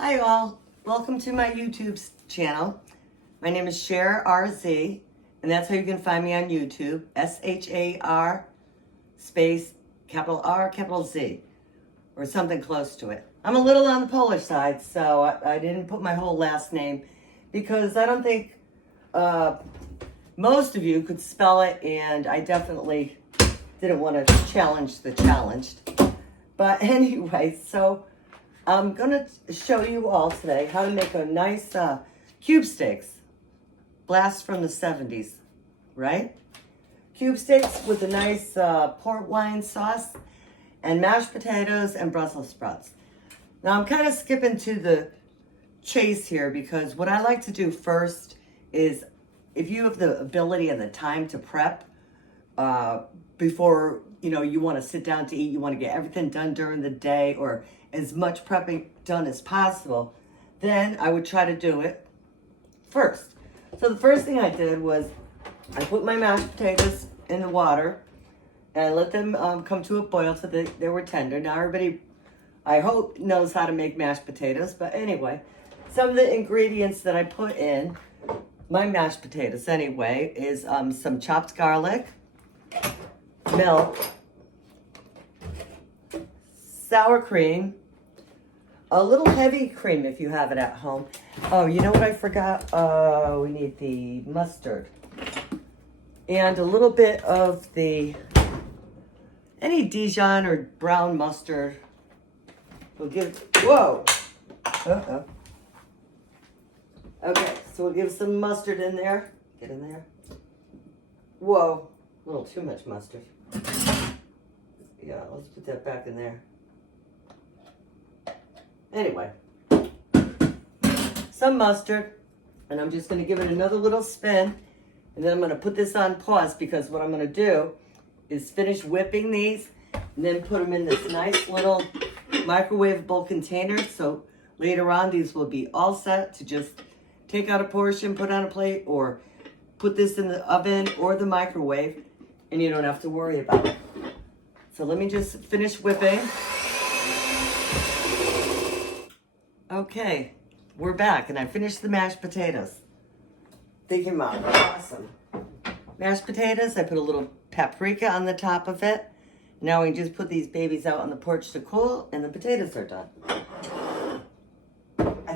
Hi all, welcome to my YouTube channel. My name is Shar RZ, and that's how you can find me on YouTube. S-H-A-R space capital R capital Z, or something close to it. I'm a little on the Polish side, so I didn't put my whole last name because I don't think most of you could spell it, and I definitely didn't want to challenge the challenged. But anyway, so I'm going to show you all today how to make a nice cube steaks. Blast from the 70s, right? Cube steaks with a nice port wine sauce and mashed potatoes and Brussels sprouts. Now I'm kind of skipping to the chase here because what I like to do first is, if you have the ability and the time to prep before you want to sit down to eat, you want to get everything done during the day or as much prepping done as possible, then I would try to do it first. So the first thing I did was I put my mashed potatoes in the water and I let them come to a boil so they were tender. Now everybody, I hope, knows how to make mashed potatoes, but anyway, some of the ingredients that I put in my mashed potatoes anyway is some chopped garlic, milk, sour cream, a little heavy cream if you have it at home. Oh, you know what I forgot? We need the mustard. And a little bit of any Dijon or brown mustard will give, whoa. Uh-oh. Okay, so we'll give some mustard in there. Get in there. Whoa, a little too much mustard. Yeah, let's put that back in there. Anyway, some mustard, and I'm just going to give it another little spin, and then I'm going to put this on pause because what I'm going to do is finish whipping these and then put them in this nice little microwavable container, so later on these will be all set to just take out a portion, put on a plate, or put this in the oven or the microwave, and you don't have to worry about it. So let me just finish whipping. Okay, we're back, and I finished the mashed potatoes. They came out awesome. Mashed potatoes, I put a little paprika on the top of it. Now we just put these babies out on the porch to cool, and the potatoes are done. I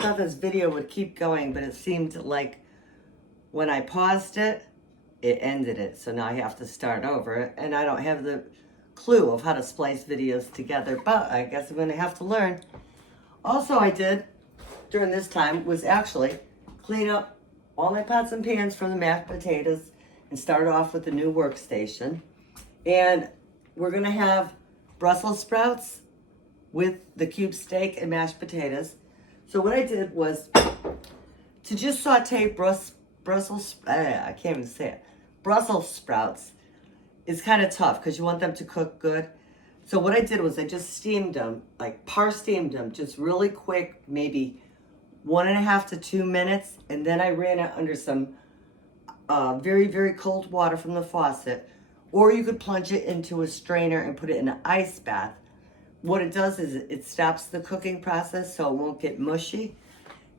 thought this video would keep going, but it seemed like when I paused it, it ended it. So now I have to start over, and I don't have the clue of how to splice videos together, but I guess I'm going to have to learn. Also, I did during this time was actually clean up all my pots and pans from the mashed potatoes and start off with the new workstation. And we're going to have Brussels sprouts with the cube steak and mashed potatoes. So what I did was to just saute Brussels sprouts is kind of tough because you want them to cook good. So what I did was I just steamed them, like par steamed them, just really quick, maybe 1.5 to 2 minutes. And then I ran it under some very, very cold water from the faucet. Or you could plunge it into a strainer and put it in an ice bath. What it does is it stops the cooking process so it won't get mushy.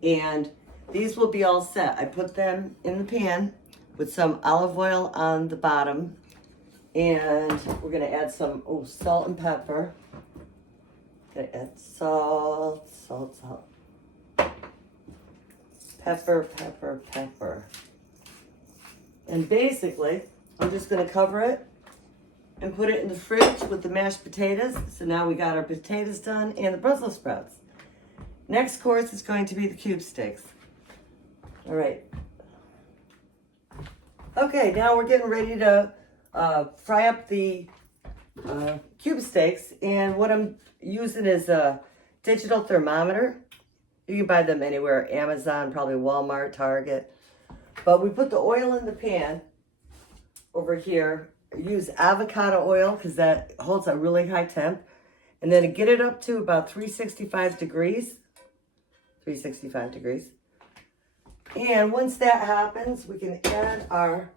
And these will be all set. I put them in the pan with some olive oil on the bottom. And we're going to add some salt and pepper. Going to add salt. Pepper. And basically, I'm just going to cover it and put it in the fridge with the mashed potatoes. So now we got our potatoes done and the Brussels sprouts. Next course is going to be the cube steaks. All right. Okay, now we're getting ready to fry up the cube steaks, and what I'm using is a digital thermometer. You can buy them anywhere, Amazon, probably Walmart, Target. But we put the oil in the pan over here. Use avocado oil because that holds a really high temp, and then get it up to about 365 degrees. And once that happens, we can add our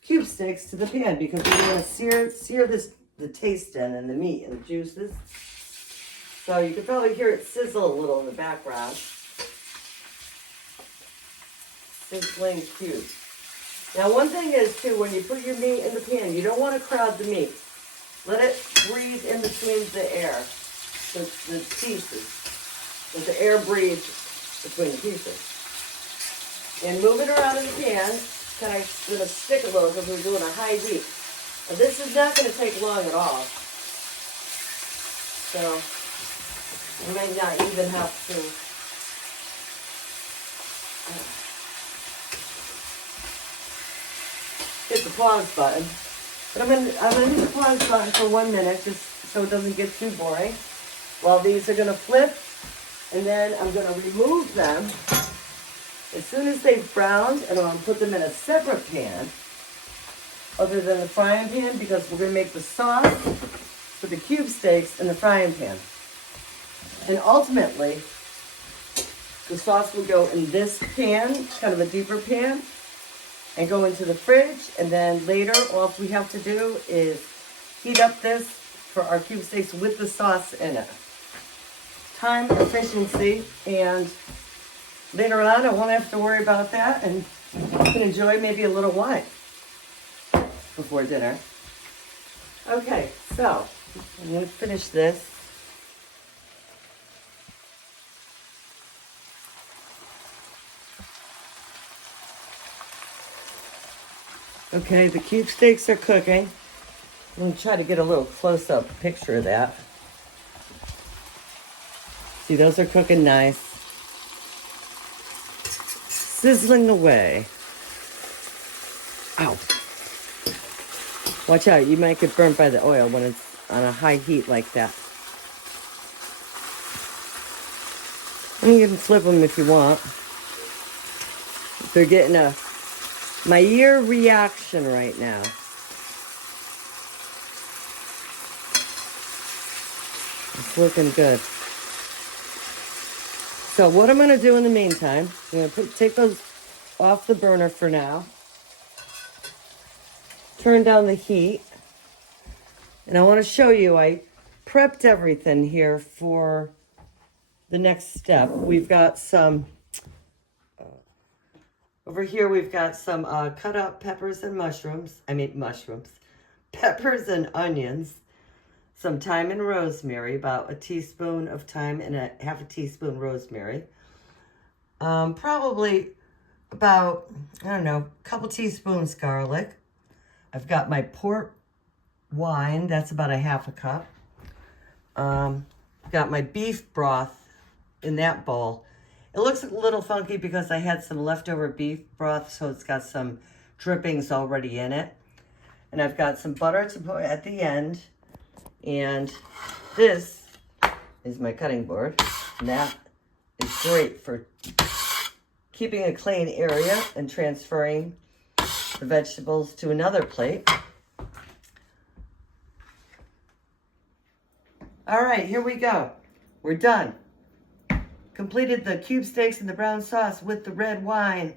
cube steaks to the pan because we want to sear the taste in and the meat and the juices. So you can probably hear it sizzle a little in the background. Sizzling cubes. Now one thing is too, when you put your meat in the pan, you don't want to crowd the meat. Let it breathe in between the air, the pieces. Let the air breathe between the pieces. And move it around in the pan. Kind of going to stick a little because we're doing a high heat. Now this is not going to take long at all. So you might not even have to hit the pause button. But I'm gonna hit the pause button for 1 minute just so it doesn't get too boring. While these are gonna flip, and then I'm gonna remove them as soon as they've browned, and I'm gonna put them in a separate pan other than the frying pan, because we're gonna make the sauce for the cube steaks in the frying pan. And ultimately, the sauce will go in this pan, kind of a deeper pan, and go into the fridge. And then later, all we have to do is heat up this for our cube steaks with the sauce in it. Time, efficiency, and later on, I won't have to worry about that, and I can enjoy maybe a little wine before dinner. Okay, so I'm going to finish this. Okay, the cube steaks are cooking. I'm going to try to get a little close-up picture of that. See, those are cooking nice. Sizzling away. Ow. Watch out, you might get burnt by the oil when it's on a high heat like that. And you can flip them if you want. They're getting my ear reaction right now. It's looking good. So what I'm going to do in the meantime, I'm going to take those off the burner for now. Turn down the heat. And I want to show you, I prepped everything here for the next step. We've got some, over here we've got some cut up peppers and mushrooms. Peppers and onions. Some thyme and rosemary, about a teaspoon of thyme and half a teaspoon rosemary. Probably about, I don't know, a couple teaspoons garlic. I've got my port wine, that's about a half a cup. Got my beef broth in that bowl. It looks a little funky because I had some leftover beef broth, so it's got some drippings already in it. And I've got some butter to put at the end. And this is my cutting board. And that is great for keeping a clean area and transferring the vegetables to another plate. All right, here we go. We're done. Completed the cube steaks and the brown sauce with the red wine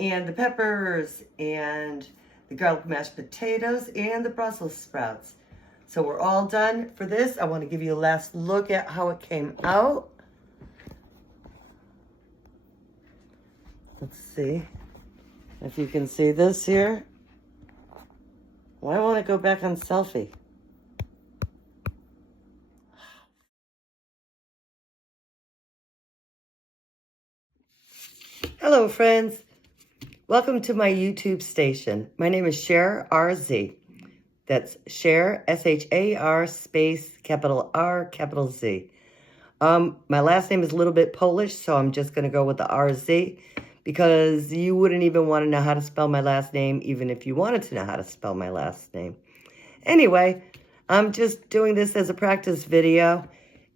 and the peppers and the garlic mashed potatoes and the Brussels sprouts. So we're all done for this. I want to give you a last look at how it came out. Let's see if you can see this here. Why won't it go back on selfie? Hello, friends. Welcome to my YouTube station. My name is Shar RZ. That's Shar, S-H-A-R, space, capital R, capital Z. My last name is a little bit Polish, so I'm just going to go with the RZ because you wouldn't even want to know how to spell my last name, even if you wanted to know how to spell my last name. Anyway, I'm just doing this as a practice video,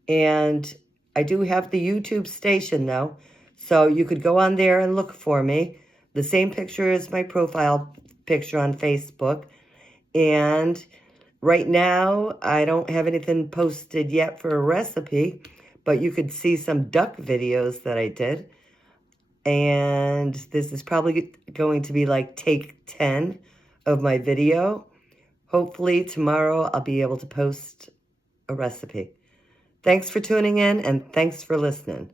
and I do have the YouTube station, though, so you could go on there and look for me. The same picture as my profile picture on Facebook. And right now, I don't have anything posted yet for a recipe, but you could see some duck videos that I did. And this is probably going to be like take 10 of my video. Hopefully tomorrow I'll be able to post a recipe. Thanks for tuning in, and thanks for listening.